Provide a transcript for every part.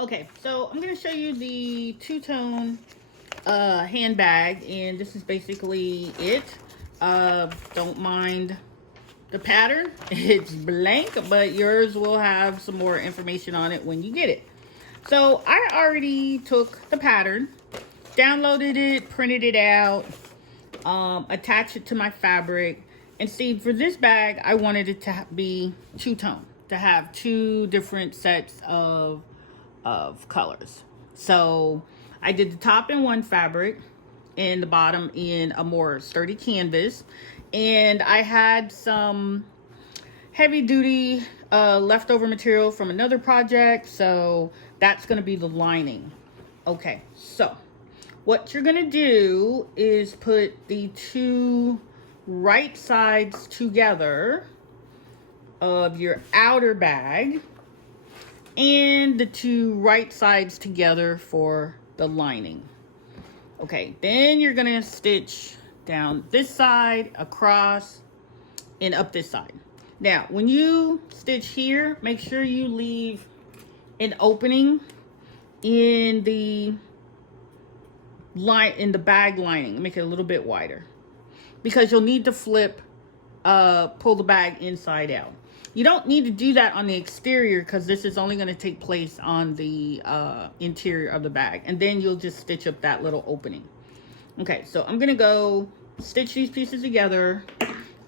Okay, so I'm going to show you the two-tone handbag, and this is basically it. Don't mind the pattern. It's blank, but yours will have some more information on it when you get it. So I already took the pattern, downloaded it, printed it out, attached it to my fabric. And see, for this bag, I wanted it to be two-tone, to have two different sets of colors. So I did the top in one fabric and the bottom in a more sturdy canvas. And I had some heavy duty leftover material from another project. So that's going to be the lining. Okay, so what you're going to do is put the two right sides together of your outer bag and the two right sides together for the lining. Okay, then you're gonna stitch down this side, across, and up this side. Now, when you stitch here, make sure you leave an opening in the bag lining. Make it a little bit wider, because you'll need to pull the bag inside out. You don't need to do that on the exterior because this is only going to take place on the interior of the bag. And then you'll just stitch up that little opening. Okay, so I'm going to go stitch these pieces together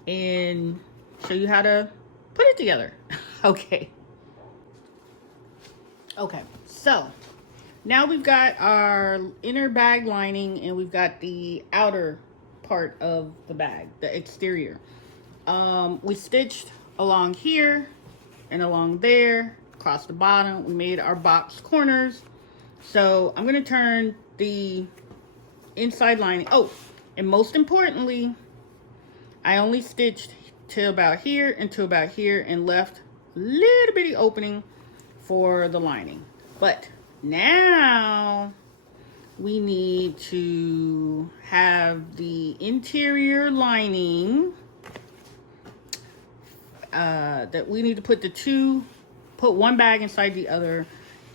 and show you how to put it together. Okay. Okay, so now we've got our inner bag lining and we've got the outer part of the bag, the exterior. We stitched along here and along there, across the bottom. We made our box corners. So I'm going to turn the inside lining. Oh, and most importantly, I only stitched to about here and to about here and left a little bitty opening for the lining. But now we need to have the interior lining that we need to put one bag inside the other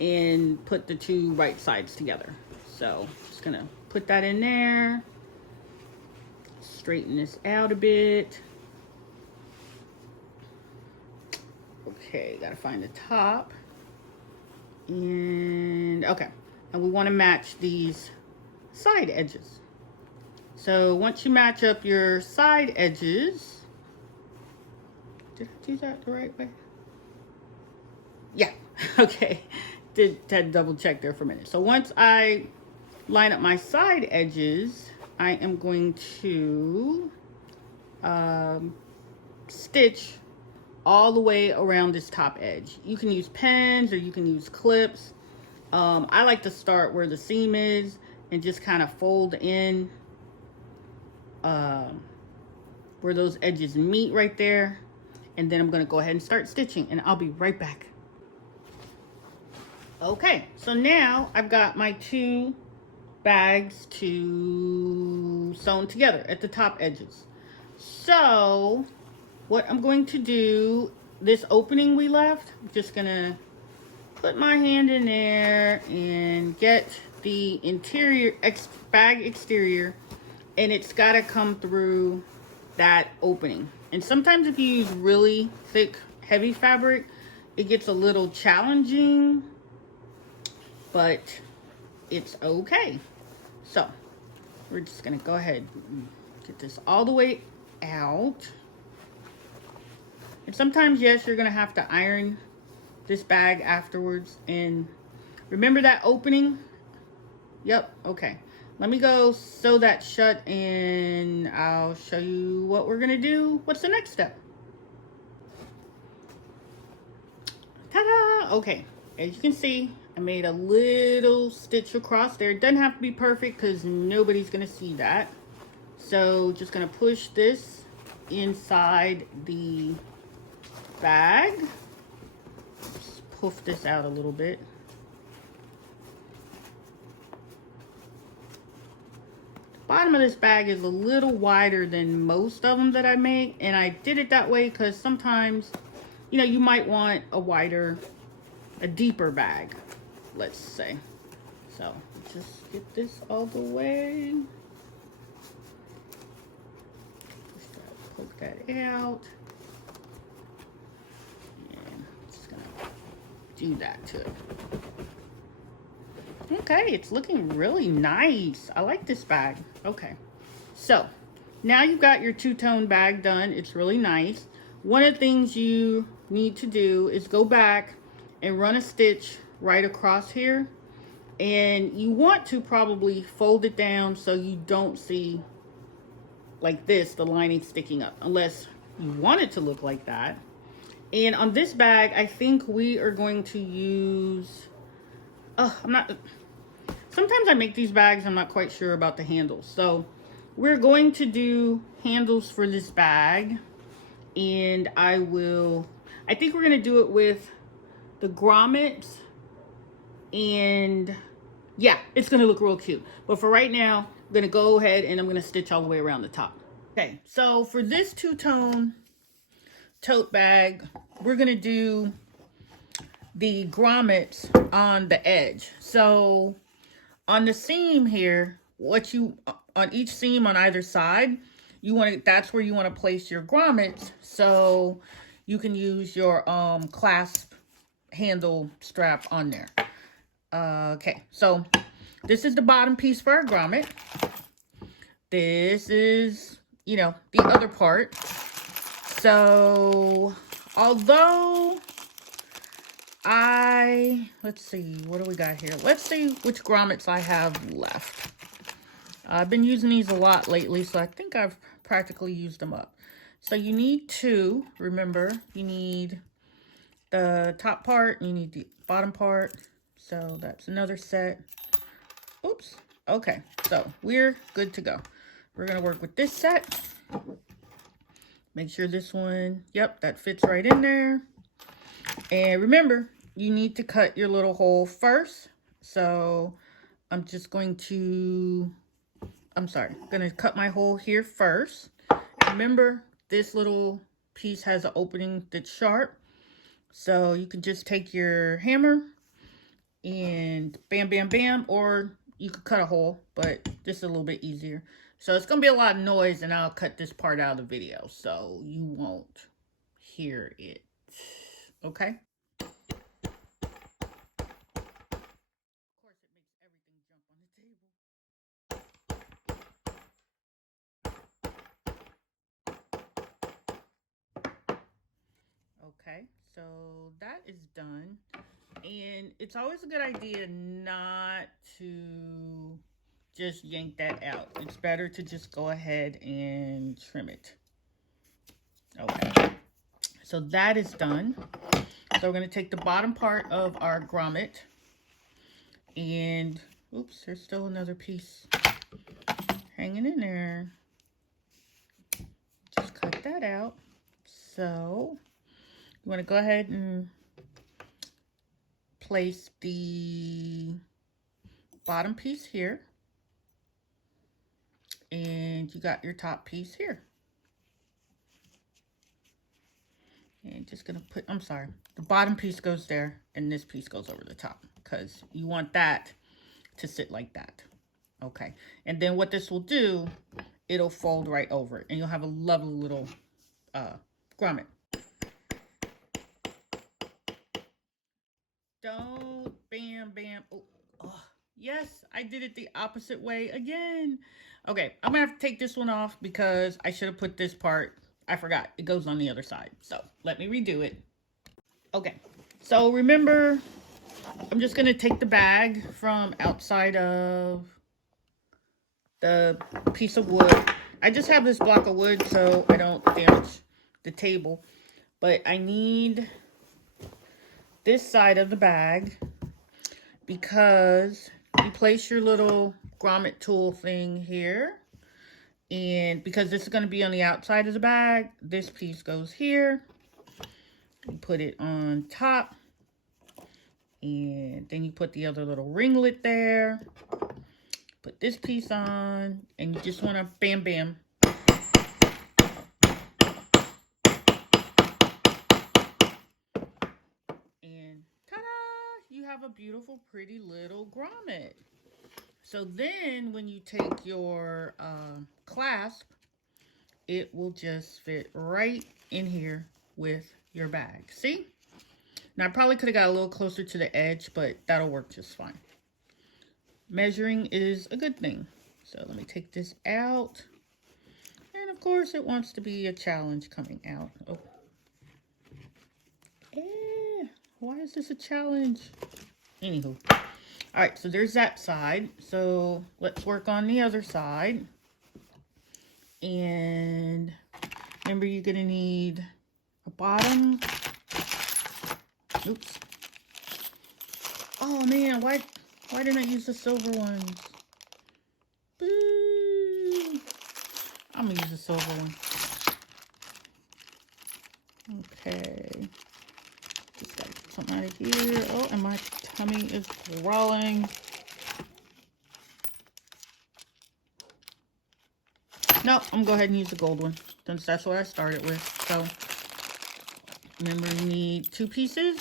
and put the two right sides together. So just gonna put that in there, straighten this out a bit. Okay, gotta find the top. And okay, and we want to match these side edges. So once you match up your side edges, did I do that the right way? Yeah, okay. Had to double check there for a minute. So once I line up my side edges, I am going to stitch all the way around this top edge. You can use pins or you can use clips. I like to start where the seam is and just kind of fold in where those edges meet right there. And then I'm going to go ahead and start stitching, and I'll be right back. Okay, so now I've got my two bags sewn together at the top edges. So what I'm going to do, this opening we left, I'm just going to put my hand in there and get the interior bag exterior, and it's got to come through that opening. And sometimes if you use really thick, heavy fabric, it gets a little challenging, but it's okay. So we're just gonna go ahead and get this all the way out. And sometimes, yes, you're gonna have to iron this bag afterwards. And remember that opening? Yep, okay. Let me go sew that shut and I'll show you what we're gonna do. What's the next step? Ta-da! Okay, as you can see, I made a little stitch across there. It doesn't have to be perfect because nobody's gonna see that. So just gonna push this inside the bag. Just poof this out a little bit. Bottom of this bag is a little wider than most of them that I make, and I did it that way because sometimes, you know, you might want a wider, a deeper bag. let's say. So just get this all the way. Just gotta poke that out. And just gonna do that to it. Okay, it's looking really nice. I like this bag. Okay, so now you've got your two-tone bag done. It's really nice. One of the things you need to do is go back and run a stitch right across here. And you want to probably fold it down so you don't see, like this, the lining sticking up, unless you want it to look like that. And on this bag, I think we are going to use, sometimes I make these bags, I'm not quite sure about the handles. So we're going to do handles for this bag. And I think we're gonna do it with the grommets, and yeah, it's gonna look real cute. But for right now, I'm gonna go ahead and I'm gonna stitch all the way around the top. Okay, so for this two-tone tote bag, we're gonna do the grommets on the edge. So on the seam here, on each seam on either side, that's where you want to place your grommets, so you can use your clasp handle strap on there. Okay, so this is the bottom piece for our grommet. This is, the other part. So although let's see, what do we got here? Let's see which grommets I have left. I've been using these a lot lately, so I think I've practically used them up. So you need two, remember, you need the top part, and you need the bottom part. So that's another set. Oops. Okay, so we're good to go. We're gonna work with this set. Make sure this one, yep, that fits right in there. And remember, you need to cut your little hole first. So I'm just going to, gonna cut my hole here first. Remember, this little piece has an opening that's sharp. So you can just take your hammer and bam, bam, bam, or you could cut a hole, but this is a little bit easier. So it's gonna be a lot of noise, and I'll cut this part out of the video so you won't hear it. Okay? Okay, so that is done. And it's always a good idea not to just yank that out. It's better to just go ahead and trim it. Okay, so that is done. So we're going to take the bottom part of our grommet, and oops, there's still another piece hanging in there. Just cut that out. So you want to go ahead and place the bottom piece here, and you got your top piece here. And just gonna put, the bottom piece goes there and this piece goes over the top because you want that to sit like that. Okay, and then what this will do, it'll fold right over it and you'll have a lovely little grommet. Don't bam, bam. Oh, yes, I did it the opposite way again. Okay, I'm gonna have to take this one off because I should have put this part. I forgot, it goes on the other side. So let me redo it. Okay, so remember, I'm just gonna take the bag from outside of the piece of wood. I just have this block of wood so I don't damage the table. But I need this side of the bag because you place your little grommet tool thing here. And because this is going to be on the outside of the bag, this piece goes here. You put it on top. And then you put the other little ringlet there. Put this piece on. And you just want to bam, bam. And ta-da! You have a beautiful, pretty little grommet. So then when you take your clasp, it will just fit right in here with your bag. See? Now, I probably could have got a little closer to the edge, but that'll work just fine. Measuring is a good thing. So let me take this out. And of course, it wants to be a challenge coming out. Oh. Why is this a challenge? Anywho. All right, so there's that side. So let's work on the other side. And remember, you're gonna need a bottom. Oops. Oh man, why didn't I use the silver ones? Boo. I'm gonna use the silver one. Okay. Just gotta get something out of here. Oh, and my tummy is growling. No, I'm gonna go ahead and use the gold one, since that's what I started with. So, remember, you need 2 pieces.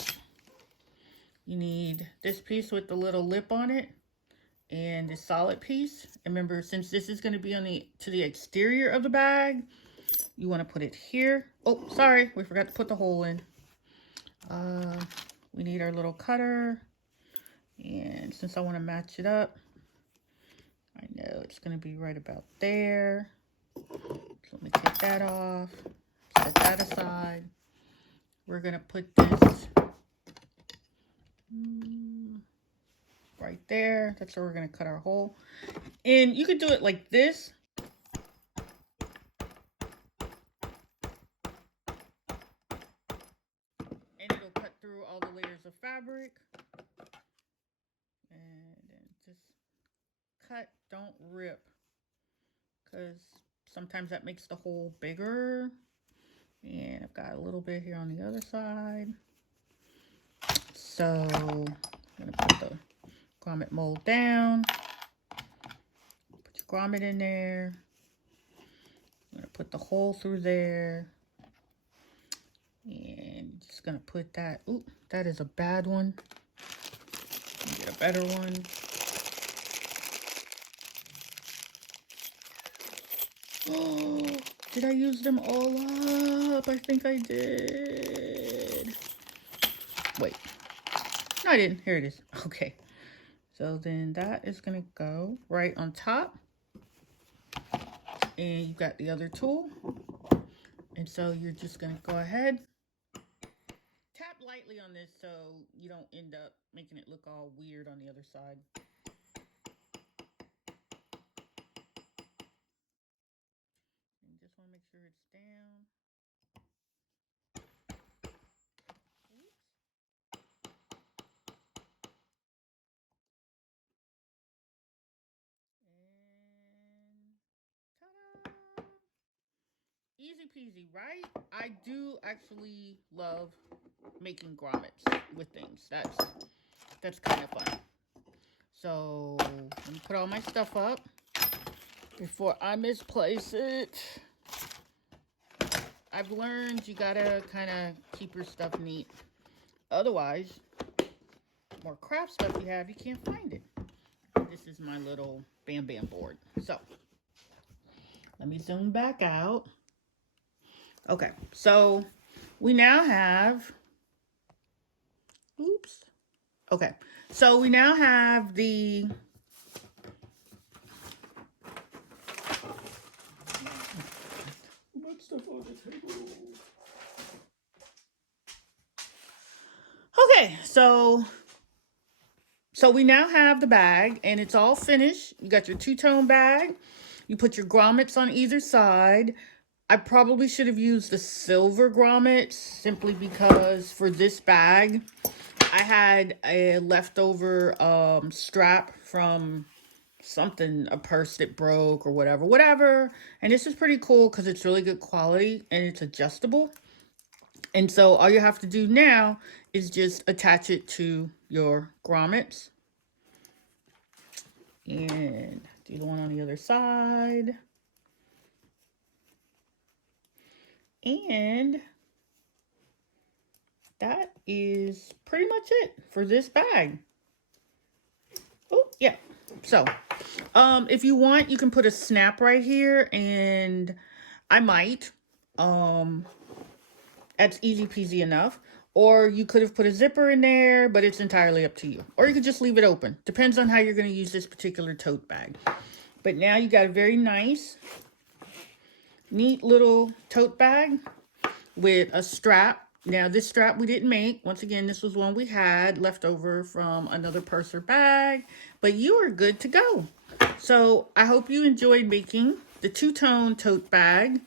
You need this piece with the little lip on it, and this solid piece. And remember, since this is gonna be on to the exterior of the bag, you wanna put it here. Oh, sorry, we forgot to put the hole in. We need our little cutter. And since I wanna match it up, I know it's gonna be right about there. So let me take that off, set that aside. We're gonna put this right there. That's where we're gonna cut our hole. And you could do it like this. And it'll cut through all the layers of fabric. And then just cut, don't rip. Because sometimes that makes the hole bigger. And I've got a little bit here on the other side. So I'm gonna put the grommet mold down. Put your grommet in there. I'm gonna put the hole through there. And just gonna put that. Ooh, that is a bad one. Get a better one. Oh, did I use them all up? I think I did. Wait. No, I didn't. Here it is. Okay. So then that is going to go right on top. And you've got the other tool. And so you're just going to go ahead. Tap lightly on this so you don't end up making it look all weird on the other side. And just want to make sure it's down. Oops. And ta-da! Easy peasy, right? I do actually love making grommets with things. That's kind of fun. So let me put all my stuff up before I misplace it. I've learned you gotta kind of keep your stuff neat. Otherwise, more craft stuff you have, you can't find it. This is my little Bam Bam board. So let me zoom back out. Okay, so we now have, oops. Okay, so we now have the stuff on the table. Okay, so we now have the bag and it's all finished. You got your two-tone bag. You put your grommets on either side. I probably should have used the silver grommets simply because for this bag, I had a leftover strap from something, a purse that broke or whatever. And this is pretty cool because it's really good quality and it's adjustable. And so all you have to do now is just attach it to your grommets. And do the one on the other side. And that is pretty much it for for this bag. Oh, yeah. So, if you want, you can put a snap right here, and I might. That's easy peasy enough. Or you could have put a zipper in there, but it's entirely up to you. Or you could just leave it open. Depends on how you're going to use this particular tote bag. But now you got a very nice, neat little tote bag with a strap. Now this strap we didn't make. Once again, this was one we had left over from another purse or bag. But you are good to go. So I hope you enjoyed making the two-tone tote bag.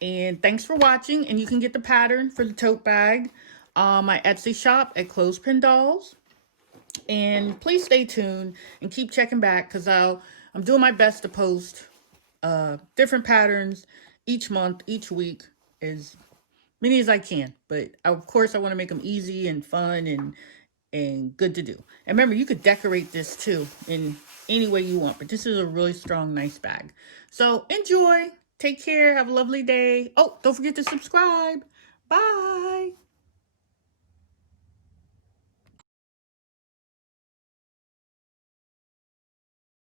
And thanks for watching. And you can get the pattern for the tote bag on my Etsy shop at Clothespin Dolls. And please stay tuned and keep checking back, because I'm doing my best to post different patterns each month, each week, as many as I can. But of course I want to make them easy and fun and good to do. And remember, you could decorate this too in any way you want, but this is a really strong, nice bag. So enjoy. Take care. Have a lovely day. Oh, don't forget to subscribe. Bye.